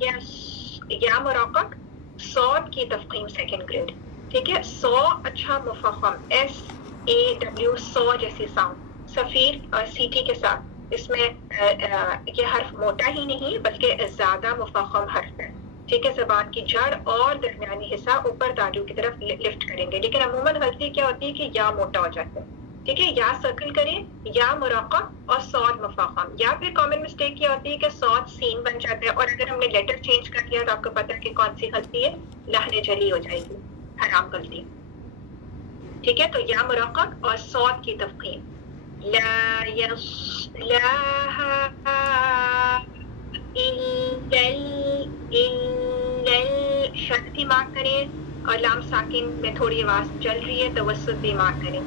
یا مرقق صاد کی تفخیم second grade. ٹھیک ہے, سو اچھا مفخم SAW سو جیسی ساؤنڈ صفیر سی ٹی کے ساتھ. اس میں یہ حرف موٹا ہی نہیں بلکہ زیادہ مفخم حرف ہے. ٹھیک ہے, زبان کی جڑ اور درمیانی حصہ اوپر تالیوں کی طرف لفٹ کریں گے, لیکن عموماً غلطی کیا ہوتی ہے کہ یا موٹا ہو جاتا ہے. ٹھیک ہے, یا سرکل کریں, یا مرقق اور صاد مفخم. یا پھر کامن مسٹیک کیا ہوتی ہے کہ صاد سین بن جاتا ہے, اور اگر ہم نے لیٹر چینج کر دیا تو آپ کو پتا ہے کہ کون سی غلطی ہے, لہن جلی ہو جائے گی, حرام غلطی. ٹھیک ہے, تو یا مرقق اور صاد کی تفخیم. لا يصلها إلا شد بھی مارک کریں, اور لام ساکن میں تھوڑی آواز چل رہی ہے, توسط بھی مارک کریں.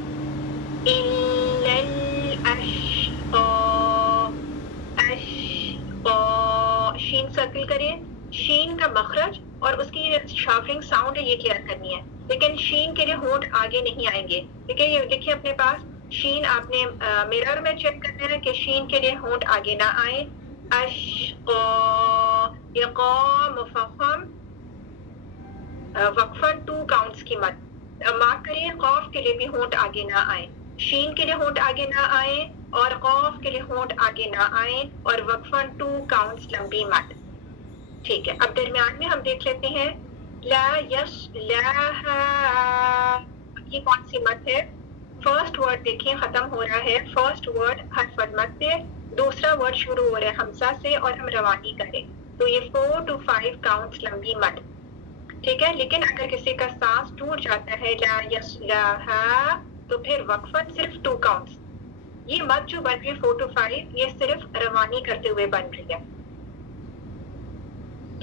إلا الأشقى شین سرکل کریں. شین کا مخرج اور اس کی شارپنگ ساؤنڈ ہے, یہ کلیئر کرنی ہے, لیکن شین کے لیے ہونٹ آگے نہیں آئیں گے. ٹھیک ہے, یہ دیکھیے اپنے پاس شین آپ نے میرر میں چیک کرنا ہے کہ شین کے لیے ہونٹ آگے نہ آئے. اشقا یہ قا مفخم وقفن 2 کاؤنٹس کی مد مارک کریں. قاف کے لیے بھی ہونٹ آگے نہ آئے, شین کے لیے ہونٹ آگے نہ آئے, اور قاف کے لیے ہونٹ آگے نہ آئے, اور وقفن 2 کاؤنٹس لمبی مد. ٹھیک ہے, اب درمیان میں ہم دیکھ لیتے ہیں لا یصلہا, یہ کون سی مد ہے؟ فرسٹ ورڈ دیکھیں ختم ہو رہا ہے, فرسٹ ورڈ حرف مد سے, دوسرا ورڈ شروع ہو رہا ہے حمزہ سے, اور ہم روانی کریں تو یہ 4 to 5 کاؤنٹس لمبی مد. ٹھیک ہے, لیکن اگر کسی کا سانس ٹوٹ جاتا ہے لا یصلہا تو پھر وقفت صرف 2 کاؤنٹس. یہ مد جو بن رہی ہے 4 to 5 یہ صرف روانی کرتے ہوئے بن رہی ہے.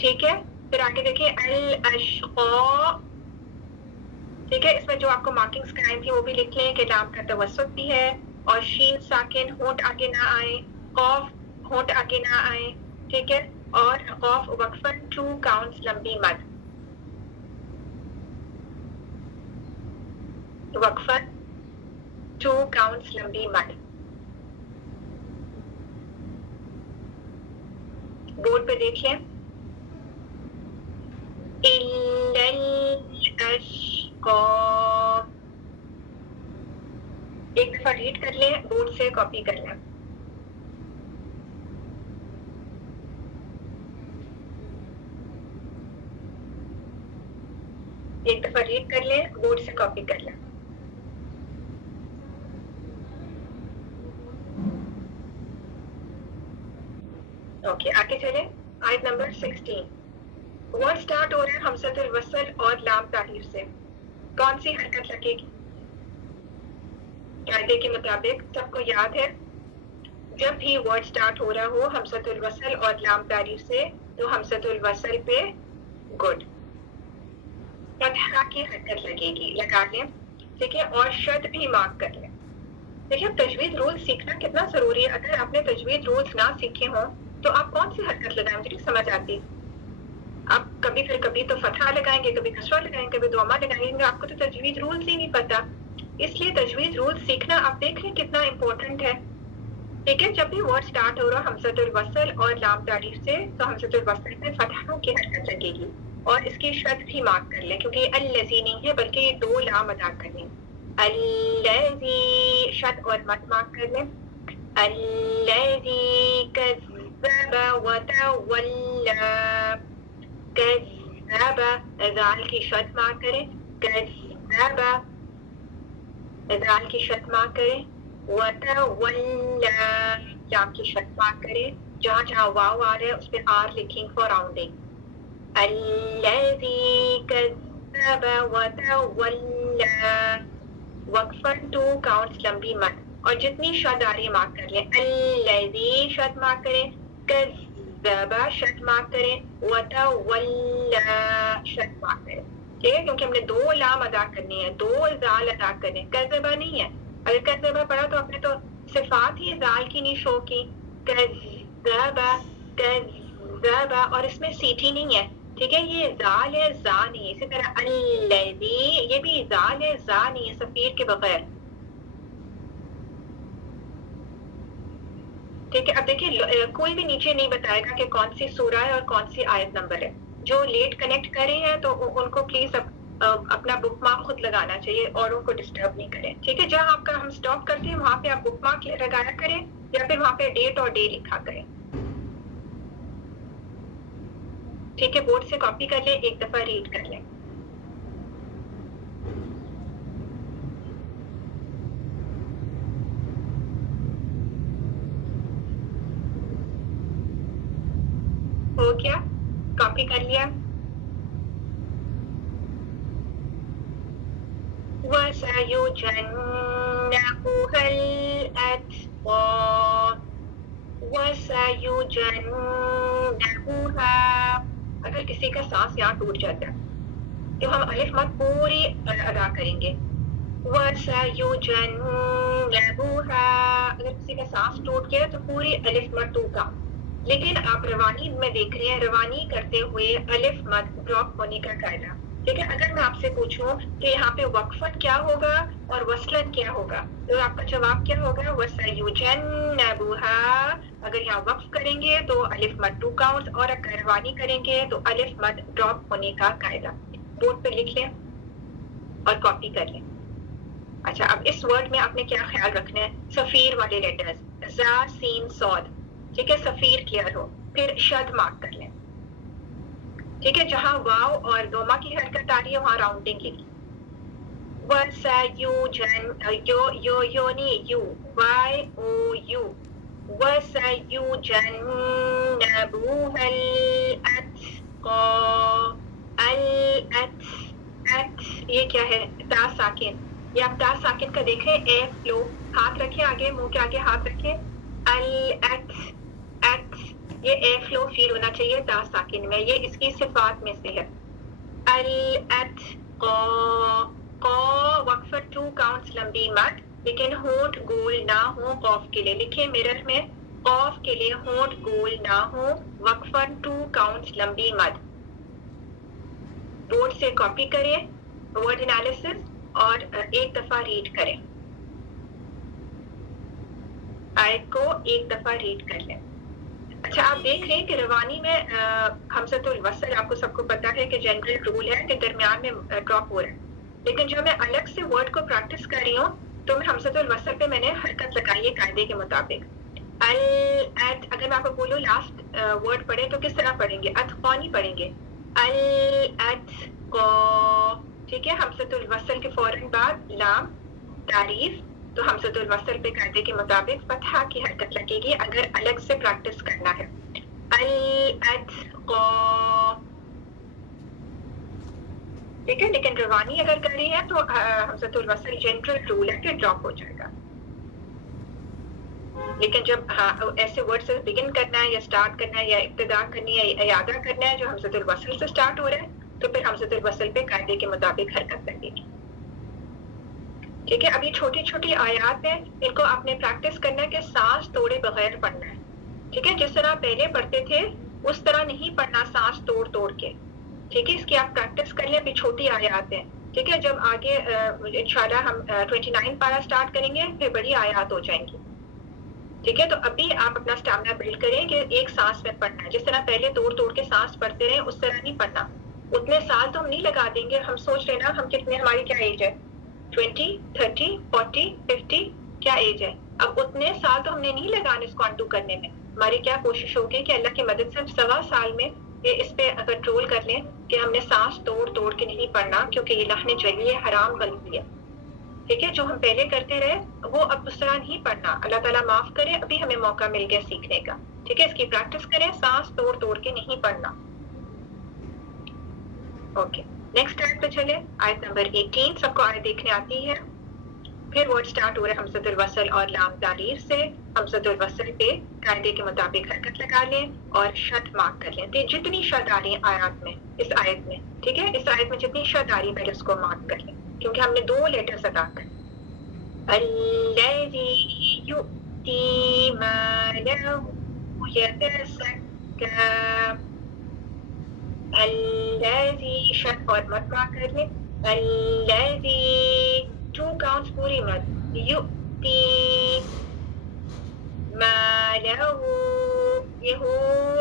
ٹھیک ہے, پھر آگے دیکھیں الاشقا. ٹھیک ہے, اس میں جو آپ کو مارکنگز کرائیں تھی وہ بھی لکھ لیں کہ لام کا توسط بھی ہے, اور شین ساکن ہونٹ آگے نہ آئے, قاف ہونٹ آگے نہ آئے. ٹھیک ہے, اور قاف وقفن 2 کاؤنٹس لمبی مد. وقفن 2 کاؤنٹس لمبی مد. بورڈ پہ دیکھ لیں. إلا الأشقى, ایک دفعہ ریڈ کر لیں, بورڈ سے کاپی کر لیں. ایک دفعہ ریڈ کر لیں, بورڈ سے کاپی کر لیں. اوکے, آگے چلیں. آیت نمبر 16. ورڈ سٹارٹ ہو رہا ہے ہمزۃ الوصل اور لام تعریف سے. کون سی حرکت لگے گی؟ قاعدے کے مطابق سب کو یاد ہے, جب بھی ورڈ سٹارٹ ہو رہا ہو ہمزۃ الوصل اور لام تعریف سے تو ہمزۃ الوصل پہ گڈ فتحہ کی حرکت لگے گی, لگا لیں. ٹھیک ہے, اور شد بھی مارک کر لیں. دیکھیں تجوید رول سیکھنا کتنا ضروری ہے. اگر آپ نے تجوید رولز نہ سیکھے ہوں تو آپ کون سی حرکت لگائیں, مجھے نہیں سمجھ آتی. آپ کبھی تو فتحہ لگائیں گے, کبھی کسرہ لگائیں گے, کبھی ضمہ لگائیں گے, آپ کو تو تجوید رولز ہی نہیں پتا. اس لیے تجوید رولز سیکھنا آپ دیکھ لیں کتنا امپورٹنٹ ہے. ٹھیک ہے, جب بھی ورڈ سٹارٹ ہو رہا ہمزۃ الوصل اور لام تعریف سے تو ہمزۃ الوصل پہ فتحوں کی حرکت لگے گی, اور اس کی شد بھی مارک کر لیں, کیونکہ یہ الذی نہیں ہے بلکہ یہ 2 لام ادا کریں. الذی شد اور مد مارک کر لیں. الذی کذب وتولی, کذب ذال کی شد مارک کریں. کذب ذال کی شد مارک کریں. وتولی لام کی شد مارک کریں. جہاں جہاں واو آ رہا ہے اس پہ آر لکھیں فور راؤنڈنگ. الذی کذب وتولی, وقفن 2 کاؤنٹس لمبی مد, اور جتنی شد آ رہی ہے مارک کر لیں. الذی شد مارک کریں, کذب شد مارک کریں, وتولی شد مارک کریں. ٹھیک ہے, کیونکہ ہم نے 2 لام ادا کرنی ہے, 2 زال ادا کرنے, کذبہ نہیں ہے. اگر کذبہ پڑھا تو آپ نے تو صفات ہی زال کی نہیں شو کی. کذبہ کذبہ, اور اس میں سیٹھی نہیں ہے. ٹھیک ہے, یہ زال ہے زا نہیں ہے. اسی طرح الذی, یہ بھی زال ہے زا نہیں ہے صفیر کے بغیر. ٹھیک ہے. اب دیکھیے کوئی بھی نیچے نہیں بتائے گا کہ کون سی سورہ ہے اور کون سی آیت نمبر ہے. جو لیٹ کنیکٹ کرے ہیں تو ان کو پلیز اپنا بک مارک خود لگانا چاہیے, اوروں کو ڈسٹرب نہیں کریں. ٹھیک ہے, جہاں آپ کا ہم اسٹاپ کرتے ہیں وہاں پہ آپ بک مارک لگایا کریں یا پھر وہاں پہ ڈیٹ اور ڈے لکھا کریں. ٹھیک ہے, بورڈ سے کاپی کر لیں, ایک دفعہ ریڈ کر لیں. ہو گیا, کاپی کر لیا. وَسَيُجَنَّبُهَا الْأَتْقَى وَسَيُجَنَّبُهَا. اگر کسی کا سانس یہاں ٹوٹ جاتا ہے تو ہم الف مد پوری ادا کریں گے. وَسَيُجَنَّبُهَا. اگر کسی کا سانس ٹوٹ گیا تو پوری الف مد ٹو کا. لیکن آپ روانی میں دیکھ رہے ہیں, روانی کرتے ہوئے الف مد ڈراپ ہونے کا قاعدہ. ٹھیک ہے, اگر میں آپ سے پوچھوں کہ یہاں پہ وقفن کیا ہوگا اور وصلن کیا ہوگا تو آپ کا جواب کیا ہوگا؟ وَسَيُجَنَّبُهَا. اگر یہاں وقف کریں گے تو الف مد 2 کاؤنٹس, اور اگر روانی کریں گے تو الف مد ڈراپ ہونے کا قاعدہ. بورڈ پہ لکھ لیں اور کاپی کر لیں. اچھا, اب اس ورڈ میں آپ نے کیا خیال رکھنا ہے؟ صفیر والے لیٹرز زا سین صاد. ٹھیک ہے, صفیر کلیئر ہو. پھر شد مارک کر لیں. ٹھیک ہے, جہاں واو اور دوما کی حرکت آ رہی ہے وہاں راؤنڈنگ لکھی. وَسَيُجَنَّ یو نہیں, یو وائی او یو. وَسَيُجَنَّبُهَا الْأَتْقَى. یہ کیا ہے؟ تا ساکن. یہ آپ تا ساکن کا دیکھیں, اے فلو. ہاتھ رکھیں آگے, منہ کے آگے ہاتھ رکھیں. یہ اے فلو فیل ہونا چاہیے تا ساکن میں, یہ اس کی صفات میں سے ہے. الاتقا. قا وقفہ 2 کاؤنٹس لمبی مد, لیکن ہونٹ گول نہ ہو قوف کے لیے. لکھیں مرر میں, قوف کے لیے ہونٹ گول نہ ہو, وقفہ 2 کاؤنٹس لمبی مد. بورڈ سے کاپی کریں ورڈ انالیسس اور ایک دفعہ ریڈ کریں. آیت کو ایک دفعہ ریڈ کر لیں. اچھا, آپ دیکھ رہے ہیں کہ روانی میں حمزۃ الوصل آپ کو سب کو پتا ہے کہ جنرل رول ہے کہ درمیان میں ڈراپ ہو رہا ہے. لیکن جب میں الگ سے ورڈ کو پریکٹس کر رہی ہوں تو میں حمزۃ الوصل پہ میں نے حرکت لگائی ہے قاعدے کے مطابق. اگر میں آپ کو بولوں لاسٹ ورڈ پڑھیں تو کس طرح پڑھیں گے؟ اتقا نہیں پڑھیں گے, الاتقا. ٹھیک ہے, حمزۃ الوصل کے فوراً بعد لام تعریف, تو حمزۃ الوصل پہ قاعدے کے مطابق فتحہ کی حرکت لگے گی اگر الگ سے پریکٹس کرنا ہے. الاتقا. ٹھیک ہے, لیکن روانی اگر کر رہی ہے تو حمزۃ الوصل جنرل رول ہے کہ ڈراپ ہو جائے گا. لیکن جب ایسے ورڈ سے بگن کرنا ہے یا سٹارٹ کرنا ہے یا ابتدا کرنی ہے یا اعادہ کرنا ہے جو حمزۃ الوصل سے سٹارٹ ہو رہا ہے تو پھر حمزۃ الوصل پہ قاعدے کے مطابق حرکت لگے گی. ٹھیک ہے, اب یہ چھوٹی چھوٹی آیات ہیں, ان کو آپ نے پریکٹس کرنا ہے کہ سانس توڑے بغیر پڑھنا ہے. ٹھیک ہے, جس طرح پہلے پڑھتے تھے اس طرح نہیں پڑھنا سانس توڑ توڑ کے. ٹھیک ہے, اس کی آپ پریکٹس کر لیں. ابھی چھوٹی آیات ہیں. ٹھیک ہے, جب آگے انشاءاللہ ہم 29 پارہ سٹارٹ کریں گے پھر بڑی آیات ہو جائیں گی. ٹھیک ہے, تو ابھی آپ اپنا اسٹیمنا بلڈ کریں کہ ایک سانس میں پڑھنا ہے. جس طرح پہلے توڑ توڑ کے سانس پڑھتے رہے اس طرح نہیں پڑھنا. اتنے سال تو ہم نہیں لگا دیں گے. ہم سوچ رہے نا ہم کتنے, ہماری کیا ایج ہے؟ 20, 30, 40, 50 کیا ایج ہے؟ اب اتنے سال تو ہم نے نہیں لگانے اس کو انڈو کرنے میں. ہماری کیا کوشش ہوگی کہ اللہ کی مدد سے 1.25 سال میں اس پہ کنٹرول کر لیں کہ ہم نے سانس توڑ توڑ کے نہیں پڑھنا, کیونکہ یہ لہن جلی ہے, حرام غلطی ہے. ٹھیک ہے, جو ہم پہلے کرتے رہے وہ اب اس طرح نہیں پڑھنا. اللہ تعالیٰ معاف کرے, ابھی ہمیں موقع مل گیا سیکھنے کا. ٹھیک ہے, اس کی پریکٹس کریں, سانس توڑ توڑ کے نہیں پڑھنا. اوکے, نیکسٹ آیت پہ چلے. آیت نمبر 18 سب کو آیت دیکھنے آتی ہے. پھر ورڈ سٹارٹ ہو رہا ہے حمزۃ الوصل اور لام تعریف سے. حمزۃ الوصل پہ قاعدے کے مطابق حرکت لگا لیں اور شد مارک کر لیں. جتنی شد آ رہی ہیں آیات میں, اس آیت میں, ٹھیک ہے, اس آیت میں جتنی شد آ رہی ہے پہلے اس کو مارک کر لیں, کیونکہ ہم نے 2 لیٹرز ادا کریں. الذی یؤتی مالہ یتزکا. الذی شد اور مد مارک کر لیں. الذی 2 کاؤنٹس پوری مد. یؤتی ما لہو، یہ ہو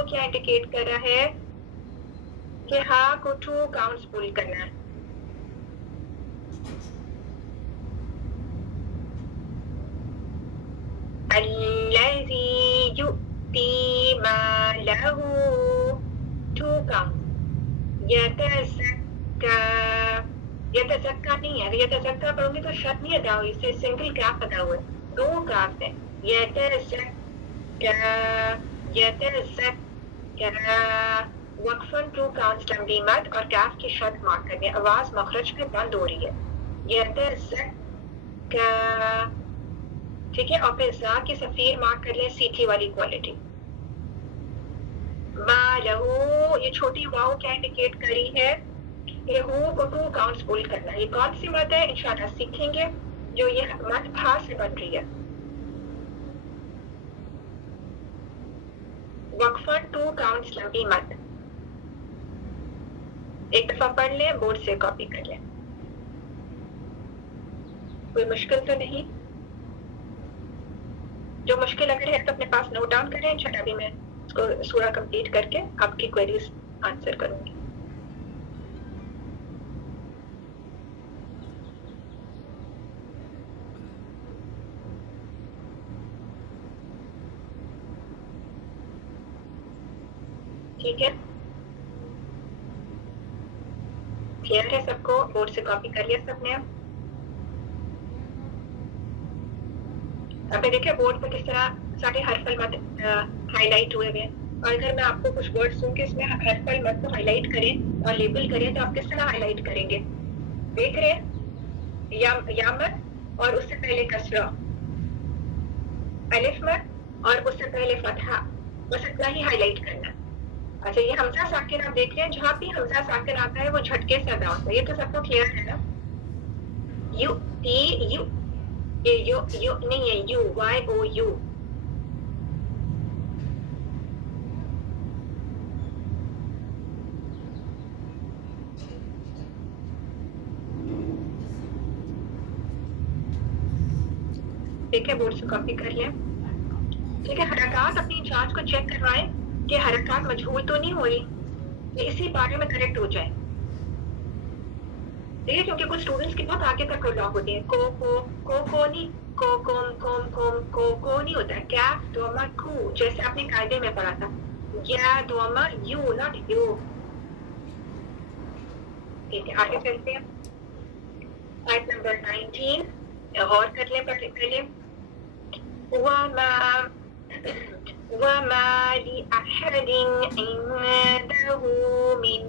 کیا انڈیکیٹ کر رہا ہے کہ ہا کو 2 کاؤنٹس پول کرنا ہے. الذی یؤتی مالہ 2 کاؤنٹس. یتزکا، یتزکا نہیں ہے، اگر یتزکا پڑھوں گی تو شد نہیں ادا ہوئی، اس سے سنگل کاف ادا ہوا ہے، 2 کاف ہے. یتزکا، یتزکا، وقفاً 2 کاؤنٹس لمبی مد اور کاف کی شد مارک کرنی ہے، آواز مخرج پہ بند ہو رہی ہے. یتزکا، ٹھیک ہے. اور پھر زا کی صفیر مارک کر لیں، سیٹھی والی کوالٹی. ما لہو، یہ چھوٹی واؤ کیا انڈیکیٹ کری ہے کہ ہو کو 2 کاؤنٹس پول کرنا ہے. یہ کون سی مد ہے انشاءاللہ سیکھیں گے، جو یہ مد بھا سے بن رہی ہے. وقفاً 2 کاؤنٹس لمبی مد. ایک دفعہ پڑھ لیں، بورڈ سے کاپی کر لیں. کوئی مشکل تو نہیں؟ جو مشکل اگر ہے تو اپنے پاس نوٹ ڈاؤن کریں، انشاءاللہ ابھی میں اس کو سورہ کمپلیٹ کر کے آپ کی کوئریز آنسر کروں گی. ٹھیک ہے، کلیئر ہے سب کو؟ بورڈ سے کاپی کر لیا سب نے؟ اب دیکھیں بورڈ پہ کس طرح سارے حرف المد ہائی لائٹ ہوئے ہوئے. اور اگر میں آپ کو کچھ ورڈ دوں کہ اس میں حرف المد کو ہائی لائٹ کریں اور لیبل کریں تو آپ کس طرح ہائی لائٹ کریں گے؟ دیکھ رہے ہیں؟ یا مد اور اس سے پہلے کسرہ، الف مد اور اس سے پہلے فتحہ، بس اتنا ہی ہائی لائٹ کرنا ہے. اچھا، یہ حمزہ ساکن آپ دیکھ رہے ہیں، جہاں بھی حمزہ ساکن آتا ہے وہ جھٹکے سے ادا ہوتا ہے. یہ تو سب کو کلیئر ہے نا؟ یو ٹی یو، یہ یو نہیں ہے، یو وائی او یو. ٹھیک ہے، بورڈ سے کاپی کر لیں. ٹھیک ہے، حرکات اپنی جانچ کو چیک کروائیں کہ حرکات مجہول تو نہیں ہو رہی، کہ اسی بارے میں کریکٹ ہو جائے. ٹھیک ہے، کیونکہ کچھ اسٹوڈنٹس کی بہت آگے تک پروگرام ہوتی ہیں. کو نہیں، کو نہیں ہوتا ہے. کیا دوما کو، جیسے آپ نے قاعدے میں پڑھا تھا، یا دوما یو ناٹ یو. ٹھیک ہے، آگے چلتے ہیں. آیت نمبر 19 غور کر لیں پہلے. وَمَا لِأَحَدٍ عِندَهُ مِن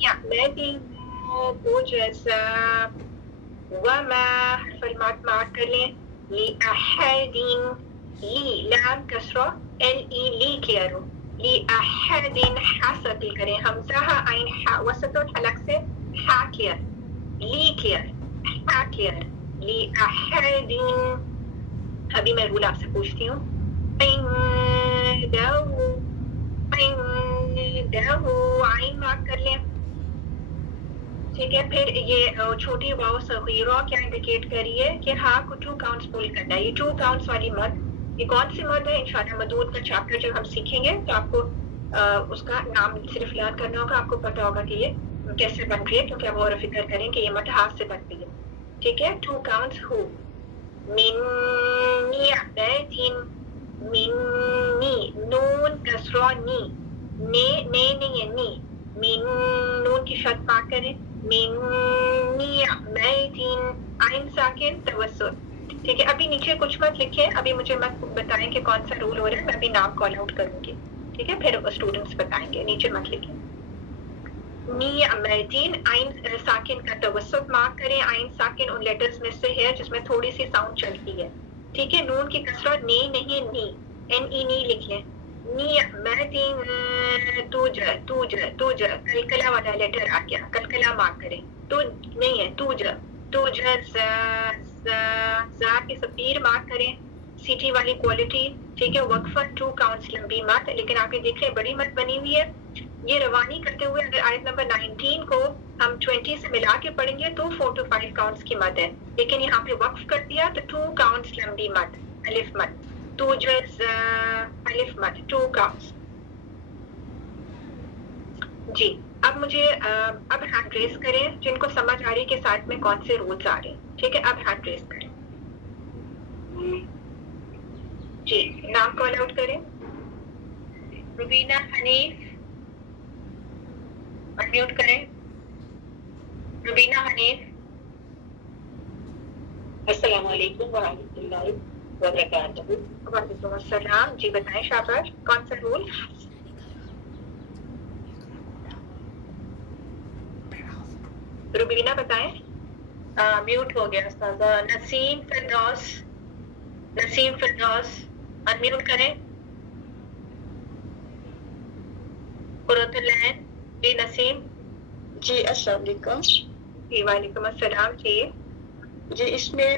نِعْمَةٍ تُجْزَىٰ. وَمَا حرف المد مارک کر لیں. لِأَحَدٍ، لی لام کسرہ، لی کلیئر ہو. لِأَحَدٍ ہا ثقیل کریں، حمزہ عین ہا وسط الحلق سے ہا کلیئر، لی کلیئر، ہا کلیئر. لِأَحَدٍ. ابھی میں رول آپ سے پوچھتی ہوں. عین مارک کر لیں. ٹھیک ہے، پھر یہ چھوٹی واو صغیرہ کیا انڈیکیٹ کریے کہ ہاں کو 2 کاؤنٹس پول کرنا ہے. یہ 2 کاؤنٹس والی مد، یہ کون سی مد ہے؟ انشاءاللہ مدود کا چیپٹر جب ہم سیکھیں گے تو آپ کو اس کا نام صرف لرن کرنا ہوگا، آپ کو پتا ہوگا کہ یہ کیسے بن رہی ہے، کیونکہ آپ غور و فکر کریں کہ یہ مد ہاتھ سے بنتی ہے. ٹھیک ہے، 2 کاؤنٹس ہو. من نعمة، من نی، نون کسرہ نی، نہیں ہے، نی. من، نون کی شد پاک کریں. من نعمت، عین ساکن توسط. ٹھیک ہے، ابھی نیچے کچھ مت لکھیں، ابھی مجھے مت بتائیں کہ کون سا رول ہو رہا ہے، میں ابھی نام کال آؤٹ کروں گی. ٹھیک ہے، پھر اسٹوڈنٹس بتائیں گے، نیچے مت لکھیں. نعمتین، عین ساکن کا توسط مارک کریں. عین ساکن ان لیٹرز میں سے ہے جس میں تھوڑی سی ساؤنڈ چلتی ہے. ٹھیک ہے، نون کی کسرہ نہیں، نی، نی لکھ لیں. نعمتین توج، کلکلا والا لیٹر آ گیا، کلکلا مارک کریں. تو نہیں ہے، توج زا کی صفیر مارک کریں، سیٹھی والی کوالٹی. ٹھیک ہے، وقفاً 2 کاؤنٹس لمبی مد، لیکن آپ یہ دیکھ لیں بڑی مد بنی ہوئی ہے. یہ روانی کرتے ہوئے اگر آیت نمبر 19 کو ہم 20 سے ملا کے پڑھیں گے تو 4 to 5 کاؤنٹس کی مد ہے، لیکن یہاں پہ وقف کر دیا تو 2 کاؤنٹس لمبی مد، الف مد. توجز الف مد 2 counts. جی اب مجھے اب ہینڈ ریز کریں جن کو سمجھ آ رہی ہے کہ ساتھ میں کون سے رولز آ رہے ہیں. ٹھیک ہے اب ہینڈ ریز کریں. جی نام کال آؤٹ کریں. روبینہ حنیف انمیوٹ کریں. روبینہ حنیف. السلام علیکم ورحمۃ اللہ وبرکاتہ. وعلیکم السلام. جی بتائیں شاباش کون سا رول؟ روبینہ بتائیں. میوٹ ہو گیا استاذہ. نسیم فردوس. نسیم فردوس انمیوٹ کریں. قرۃ العین. جی نسیم. جی السلام علیکم. جی وعلیکم السلام. جی جی اس میں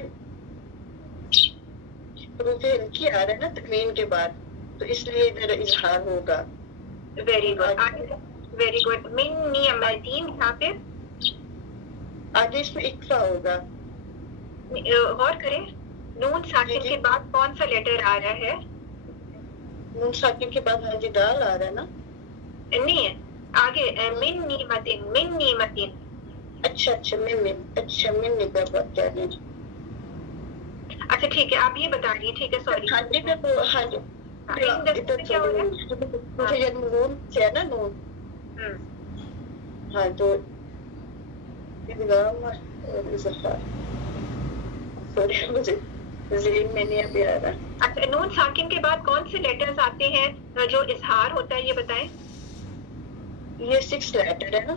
حروف ہلکی آ رہا ہے نا تنوین کے بعد تو اس لیے ادھر اظہار ہوگا. Very good. Very good. من نعمتین یہاں پہ آگے اس میں اکفا ہوگا. غور کریں نون ساکن کے بعد کون سا لیٹر آ رہا ہے؟ نون ساکن کے بعد ہاں جی دال آ رہا ہے نا. نہیں ہے آگے من نعمتین. من نعمتین. اچھا من نکل بات کیا ہے. اچھا ٹھیک ہے آپ یہ بتا رہی ہیں. ٹھیک ہے سوری. ہاں جی ہاں جی کیا ہو رہا ہے؟ نون سے ہے نا نون. ہاں تو ادغام اور اظہار سوری مجھے ذہن میں نہیں ابھی آ رہا. اچھا نون ساکن کے بعد کون سے لیٹرز آتے ہیں جو اظہار ہوتا ہے یہ بتائیں. یہ 6 لیٹر ہے نا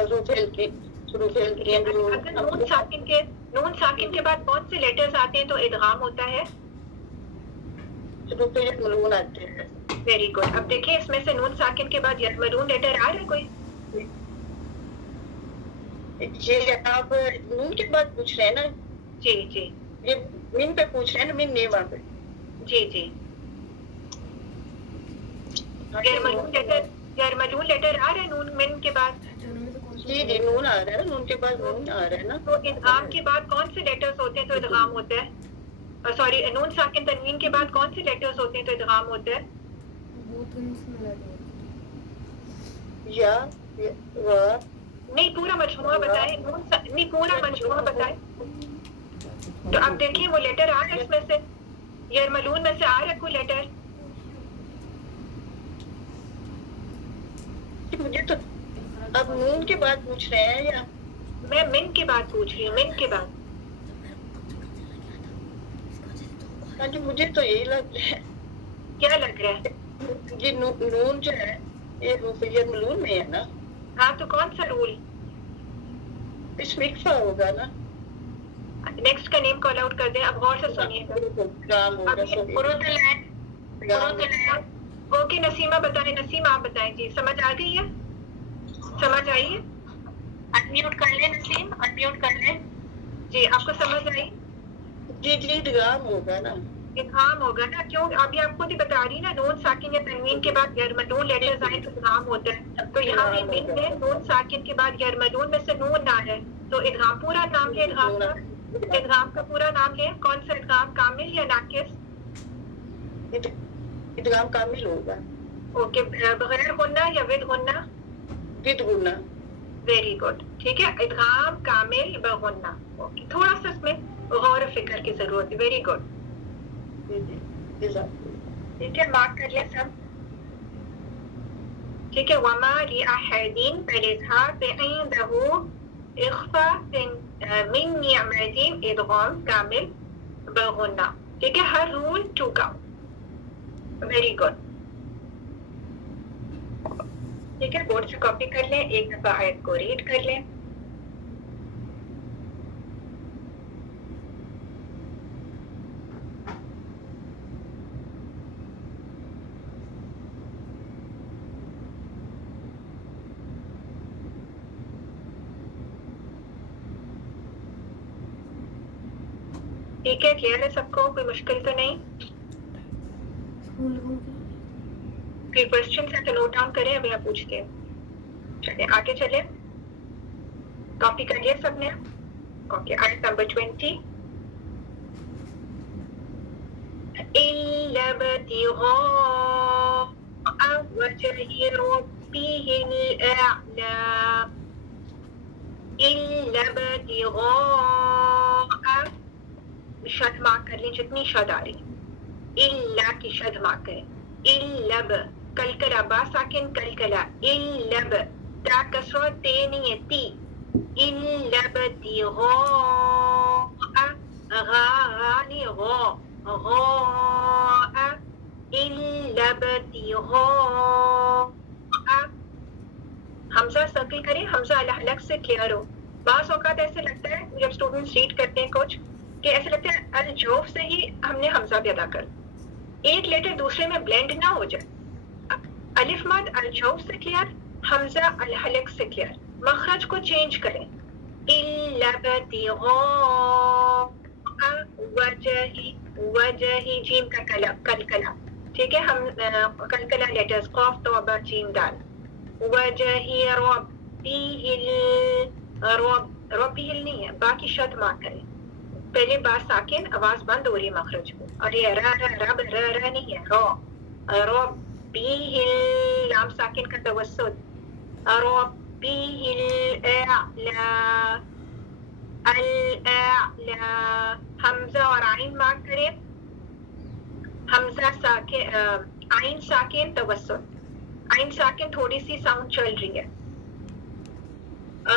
حروف ہلکی. حروف ہلکی اگر نون ساکن کے بعد کون سے لیٹرز آتے ہیں تو ادغام ہوتا ہے. حروف ملون آتے ہیں. Very good. اب دیکھیں اس میں سے نون ساکن کے بعد یرملون لیٹر آ رہا ہے کوئی؟ یہ آپ نون کے بعد پوچھ رہے ہیں نا. جی جی یہ من پہ پوچھ رہے ہیں نا. من نیوا پہ. جی جی یرملون لیٹر آ رہا ہے نون من کے بعد. جی نون آ رہا ہے نا. نون کے بعد نون آ رہا ہے نا. تو ادغام کے بعد کون سے لیٹرز ہوتے ہیں تو ادغام ہوتا ہے؟ سوری نون ساکن تنوین کے بعد کون سے لیٹرز ہوتے ہیں تو ادغام ہوتا ہے؟ یا وا. نہیں پورا مجموعہ بتائیں. نہیں پورا مجموعہ بتائیں. تو اب دیکھیں وہ لیٹر آ رہا ہے اس میں سے. یرملون میں سے آ رہا ہے کوئی لیٹر؟ مجھے تو اب نون کے بعد پوچھ رہے ہیں یا میں من کے بعد پوچھ رہی ہوں. من کے بعد. ہاں جی مجھے تو یہی لگ رہا ہے. کیا لگ رہا ہے؟ جی نون جو ہے یہ حروف ملون میں ہے نا. ہاں تو کون سا رول؟ اس میں اکفا ہوگا نا. نیکسٹ کا نیم کال آؤٹ کر دیں. اب غور سے سنیے گا. قرۃ العین. اوکے نسیمہ بتائیں. نسیم آپ بتائیں. جی سمجھ آ گئی ہے؟ سمجھ آئی ہے؟ انمیوٹ کر لیں نسیم. انمیوٹ کر لیں. جی آپ کو سمجھ آئی؟ جی ادغام ہوگا نا. ادغام ہوگا نا. کیوں ابھی آپ خود ہی بتا رہی نا نون ساکن یا تنوین کے بعد یرملون لیٹرز آئے تو ادغام ہوتا ہے. تو یہاں بھی من ہے نون ساکن کے بعد یرملون میں سے نون نہ ہے تو ادغام پورا نام لے. ادغام کا پورا نام لے. کون سا ادغام کامل یا ناقص؟ ادغام کامل ہوگا. اوکے بغیر غنہ یا ود غنہ؟ ود غنہ. Very good. ٹھیک ہے ادغام کامل بغنہ. اوکے تھوڑا سا اس میں غور و فکر کی ضرورت ہے. Very good. ٹھیک ہے مارک کر لیں سب. ٹھیک ہے. وما لأحد فالاظہار فعنده اخفا من نعمتین ادغام کامل بغنہ. ٹھیک ہے ہر رول 2 کا. Very good. ٹھیک ہے بورڈ سے کاپی کر لیں. ایک دفعہ آیت کو ریڈ کر لیں. ٹھیک ہے کلیئر ہے سب کو؟ کوئی مشکل تو نہیں؟ کوئی کوشچن ہے تو نوٹ ڈاؤن کریں. ابھی آپ پوچھتے ہیں. چلیں آگے چلیں. کاپی کر لیا سب نے؟ اوکے آیت نمبر 20. إلا ابتغاء وجه ربه الأعلى إلا ابتغاء شد مارک کر لیں جتنی شد آ رہی إلا کی شد مارک کریں إلب کلکلا با ساکن کلکلا إلب تا کسرہ تے نہیں ہے تی إلا ابتغاء غانی غا غاء إلا ابتغاء حمزہ سرکل کریں حمزہ الگ الگ سے کلیئر ہو. بعض اوقات ایسے لگتا ہے جب اسٹوڈنٹس ریڈ کرتے ہیں کچھ کہ ایسے لگتا ہے الجوف سے ہی ہم نے حمزہ بھی ادا کر ایک لیٹر دوسرے میں بلینڈ نہ ہو جائے. الف مد الجوف سے کلیئر حمزہ الحلق سے کلیئر مخرج کو چینج کریں إلا ابتغاء وجہ جیم کا کلکلا ٹھیک ہے ہم کلکلا لیٹرز قاف توبہ جیم دال وجہ ربی ہل نہیں ہے باقی شد مارک کریں پہلے با ساکن آواز بند ہو رہی ہے مخرج کو اور یہ رب نہیں ہے ربی ہل لام ساکن کا توسط ربی الاعلی حمزہ اور عین مارک کریں حمزہ ساکن عین ساکن توسط عین ساکن تھوڑی سی ساؤنڈ چل رہی ہے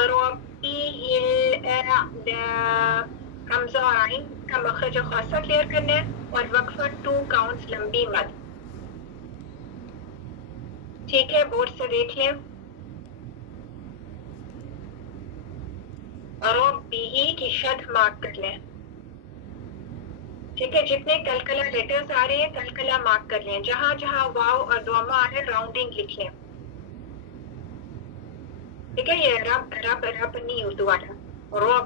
ربی الاعلی حمزہ اور عین کا مخرج خاصہ کلیئر کرنا ہے اور وقفہ 2 کاؤنٹس لمبی مد ٹھیک ہے بورڈ سے دیکھ لیں ربی کی شد مارک کر لیں ٹھیک ہے جتنے کلکلا لیٹرز آ رہے ہیں کلکلا مارک کر لیں جہاں جہاں واو اور دوما آ رہے ہیں راؤنڈنگ لکھ لیں ٹھیک ہے یہ رب نہیں اردو والا رب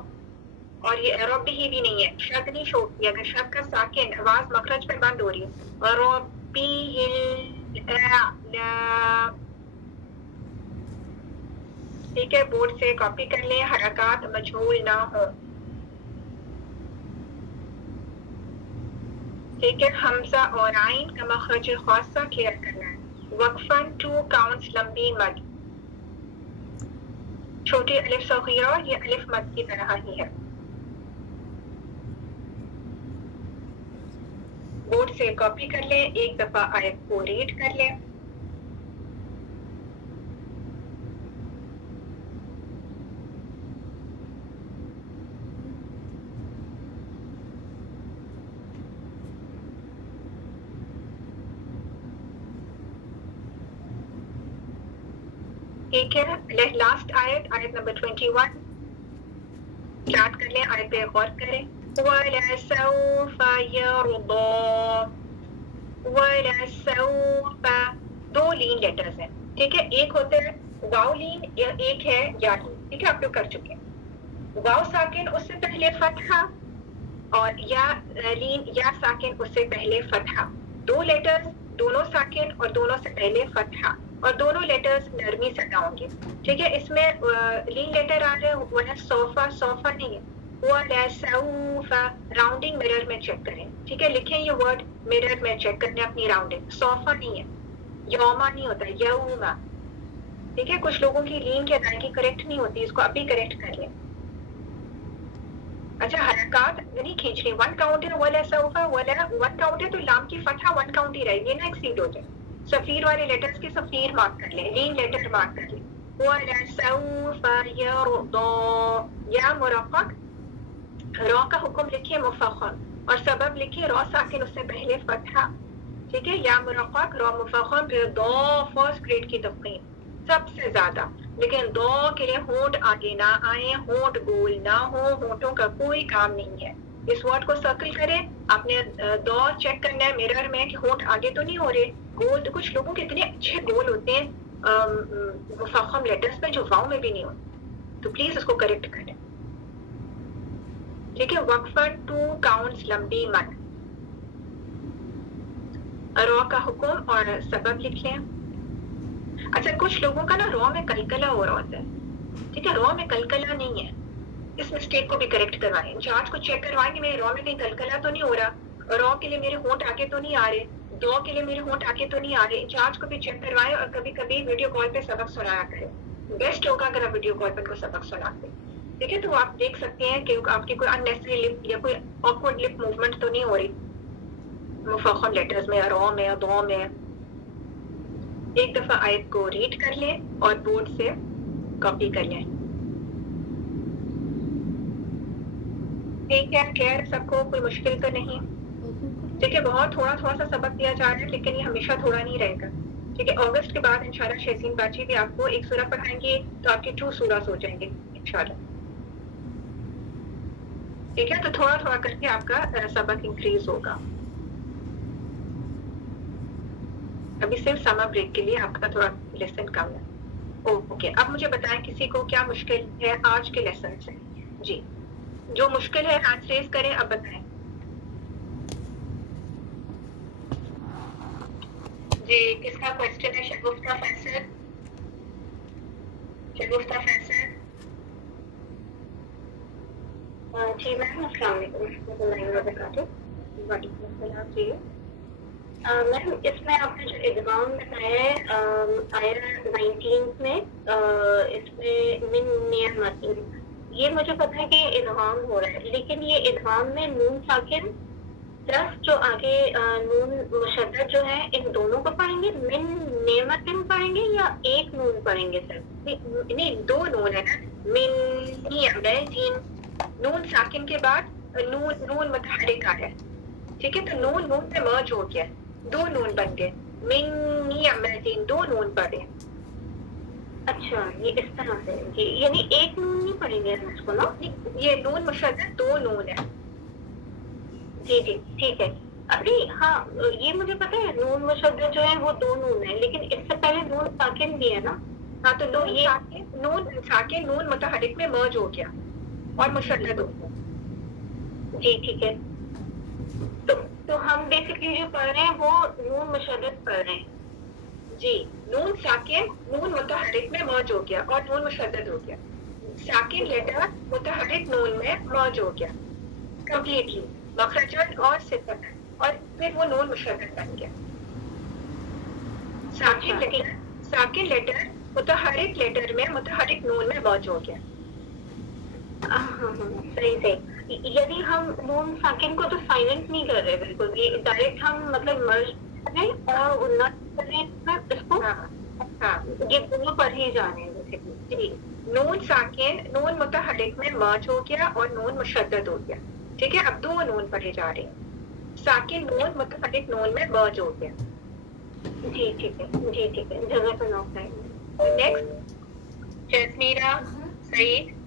اور یہ رب ہی بھی نہیں ہے شد نہیں چھوڑتی اگر شد کا ساکن آواز مخرج پہ بند ہو رہی ہے ربی الاعلی ٹھیک ہے بورڈ سے کاپی کر لیں حرکات مجہول نہ ہو ٹھیک ہے حمزہ اور عین کا مخرج خاصہ کلیئر کرنا ہے وقفاً 2 کاؤنٹس لمبی مد چھوٹی الف صغیرہ یہ الف مد کی طرح ہی ہے بورڈ سے کاپی کر لیں ایک دفعہ آیت کو ریڈ کر لیں ٹھیک ہے لاسٹ آیت نمبر 21 اسٹارٹ کر لیں آیت پہ غور کریں وَلَسَوْفَ يَرْضَى وَلَسَوْفَ 2 لین لیٹرز ہیں ٹھیک ہے ایک ہوتا ہے واو لین یا ایک ہے یا لین ٹھیک ہے آپ لوگ کر چکے ہیں واو ساکن اس سے پہلے فتحہ اور یا لین یا ساکن اس سے پہلے فتحہ 2 لیٹرز دونوں ساکن اور دونوں سے پہلے فتحہ اور دونوں لیٹرز نرمی سے ادا گے ٹھیک ہے اس میں لین لیٹر آ رہے ہیں ولا صوفہ نہیں ہے ولا سوف راؤنڈنگ مرر میں چیک کریں ٹھیک ہے لکھیں یہ ورڈ مرر میں چیک کریں اپنی راؤنڈنگ صوفہ نہیں ہے یوما نہیں ہوتا یوما ٹھیک ہے کچھ لوگوں کی لین کی ادائیگی کریکٹ نہیں ہوتی اس کو ابھی کریکٹ کر لیں اچھا حرکات نہیں کھینچنی 1 کاؤنٹ ہے ولا سوف ولا 1 کاؤنٹ ہے تو لام کی فتحہ 1 کاؤنٹ ہی رہے گی نا ایکسیڈ ہو جائے سفیر والے لیٹرز کے سفیر مارک کر لیں لین لیٹر مارک کر لیں وَلَسَوْفَ يَرْضَى یا مرقق را کا حکم لکھیں مفخم اور سبب لکھیں را ساکن اس سے پہلے فتحہ ٹھیک ہے یا مرقق را مفخم پھر دو فرسٹ گریڈ کی تفخیم سب سے زیادہ لیکن دو کے لیے ہونٹ آگے نہ آئے ہونٹ گول نہ ہو ہونٹوں کا کوئی کام نہیں ہے اس ورڈ کو سرکل کریں آپ نے دو چیک کرنا ہے مرر میں کہ ہونٹ آگے تو نہیں ہو رہے گول تو کچھ لوگوں کے اتنے اچھے گول ہوتے ہیں مفخم لیٹرز پہ جو واؤ میں بھی نہیں ہوتے تو پلیز اس کو کریکٹ کریں ٹھیک ہے وقفہ 2 کاؤنٹس لمبی مد را کا حکم اور سبب لکھ لیں اچھا کچھ لوگوں کا نا را میں کلکلا ہو رہا ہوتا ہے ٹھیک ہے را میں کلکلا نہیں ہے اس مسٹیک کو بھی کریکٹ کروائیں جانچ کو چیک کروائیں کہ میرے را میں کہیں کلکلا تو نہیں ہو رہا رو کے لیے میرے ہونٹ آگے تو نہیں آ رہے, دو کے لیے میرے ہونٹ آگے تو نہیں آ رہے. انچارج کو بھی چیک کروائے اور کبھی کبھی ویڈیو کال پہ سبق سنایا کرے. بیسٹ ہوگا اگر آپ ویڈیو کال پہ کوئی سبق سناتے. ٹھیک ہے, تو آپ دیکھ سکتے ہیں کہ آپ کی کوئی اننیسری لپ یا کوئی آکورڈ لپ موومنٹ تو نہیں ہو رہی مفخم لیٹرز میں, رو میں, دو میں. ایک دفعہ آیت کو ریڈ کر لیں اور بورڈ سے کاپی کر لیں. ٹھیک ہے, خیر سب کو, کوئی مشکل تو نہیں. ٹھیک ہے, بہت تھوڑا سا سبق دیا جا رہا ہے لیکن یہ ہمیشہ تھوڑا نہیں رہے گا. ٹھیک ہے, اگست کے بعد انشاءاللہ شہزین باجی بھی آپ کو ایک سورہ پڑھائیں گے تو آپ کے 2 سورہ ہو جائیں گے انشاءاللہ. ٹھیک ہے, تو تھوڑا کر کے آپ کا سبق انکریز ہوگا. ابھی صرف سمر بریک کے لیے آپ کا تھوڑا لیسن کم ہے. اوکے, اب مجھے بتائیں کسی کو کیا مشکل ہے آج کے لیسن سے. جی, جو مشکل ہے ہاتھ ریز کریں, اب بتائیں. جی, کس کا کوشچن ہے؟ شگفتہ فیصل. شگفتہ فیصل. جی میم, السلام علیکم ورحمۃ اللہ وبرکاتہ. وعلیکم السلام. جی میم, اس میں آپ نے جو ادغام بتایا ہے آیا 19 میں, اس میں من نعمت, یہ مجھے پتا ہے کہ ادغام ہو رہا ہے, لیکن یہ ادغام میں نون ساکن پلس جو آگے نون مشدد جو ہے ان دونوں کو پڑھیں گے, من نعمت پڑھیں گے یا ایک نون پڑھیں گے؟ سر نہیں, 2 نون ہے نا, من نعمت. نون ساکن کے بعد نون متحرک ہے. ٹھیک ہے, تو نون پہ مرج ہو گیا, 2 نون بن گئے. من نعمت 2 نون پڑھے. اچھا, یہ اس طرح سے, جی, یعنی ایک نون نہیں پڑھیں گے اس کو نا, یہ نون مشدد 2 نون ہے. جی ٹھیک ہے. ابھی ہاں, یہ مجھے پتا ہے نون مشدد جو ہے وہ 2 نون ہے, لیکن اس سے پہلے نون ساکن بھی ہے نا. ہاں, تو یہ نون ساکن نون متحرک میں مرج ہو گیا اور مشدد ہو گیا. جی ٹھیک ہے, تو ہم بیسکلی جو پڑھ رہے ہیں وہ نون مشدد پڑھ رہے ہیں. جی, نون ساکن نون متحرک میں مرج ہو گیا اور نون مشدد ہو گیا. ساکن لیٹر متحرک نون میں مرج ہو گیا کمپلیٹلی, مخرجن اور صفت, اور پھر وہ نون مشدد بن گیا. ساکن لیٹر متحرک لیٹر میں متحرک نون میں مرج ہو گیا. صحیح. یعنی ہم نون ساکن کو تو سائلنٹ نہیں کر رہے بالکل, یہ ڈائریکٹ ہم مطلب مرج کر رہے ہیں اور اس کو یہ دونوں پر ہی جا رہے ہیں. جی, نون ساکن نون متحرک میں مرج ہو گیا اور نون مشدد ہو گیا. ٹھیک ہے, اب 2 نون پڑھے جا رہے ہیں. ساکن نون متحرک نون میں مرج ہو گیا. جی ٹھیک ہے, جزاک اللہ خیر. نیکسٹ جسمیرہ سعید.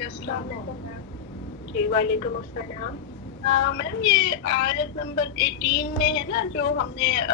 السلام علیکم. جی وعلیکم السلام. میم, یہ آیت نمبر 18 میں ہے نا جو ہم نے